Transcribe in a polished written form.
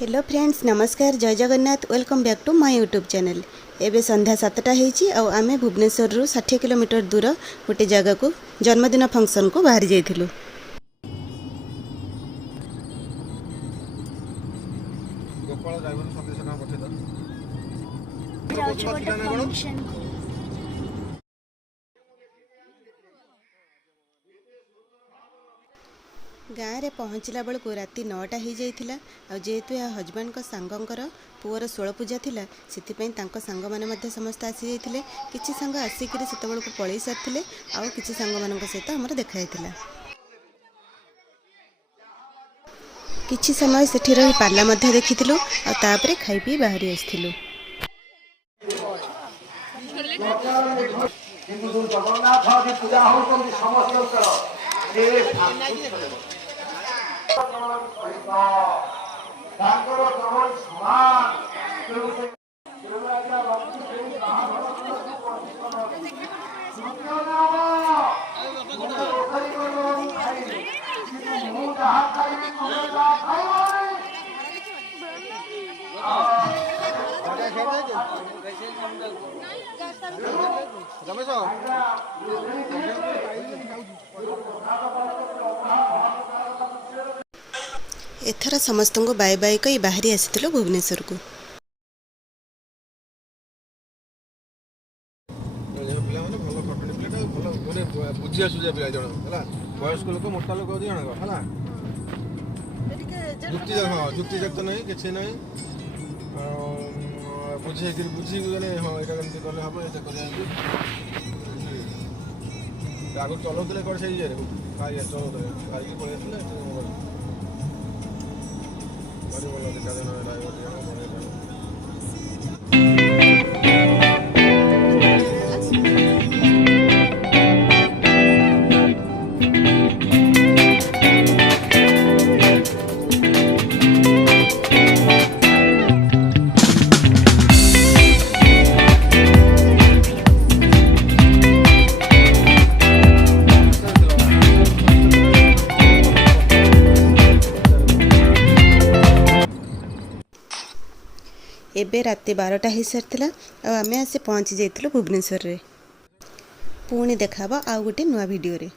Hello friends नमस्कार जय Jagannath welcome back to my YouTube channel. एबे संध्या 7टा होईची आ आमे भुवनेश्वर रु 60 किलोमीटर दूर गोटे जगह को जन्मदिन फंक्शन को बाहरी जाइथिलु। गोपाल ड्राइवर संदेश ना पठे द गाँव में पहुँचला बेलू राति 9टा हो जाइथिला। आ जेहेतु यह हजबैंड को सांगंकर पुअर 16 पूजा थिला सेतिपई तांको सांग माने मध्य समस्त आसी जाइथिले। किछि सांग आसिकरी सेते बेलू पळै सारथिले आ किछि सांग मानक सहित हमर देखा जाइथिला। किछि समय सेठी रही पाला मध्य देखिथिलु आ तापरे खाई पी बाहरी आस्थिलु। एथर समस्त को बाय बाय कई बाहरी आसी भुवनेश्वर को। बुझिया सुझिया पिला जण हला वयस्क लोक मोटा लोक जण हला जुक्ति जक्त नहीं किछि नहीं बुझी गले हाँ एटा केमती कले हम एटा करे आगु चलौले कौन से चलौले गाड़ी पड़े भारी भल देखा ड्राइवर एबे राति 12टा हो सारी आमे आसी पहुँची जाइथिलु भुवनेश्वर रे। पुणी देखाबा आउ गोटे नुआ वीडियो रे।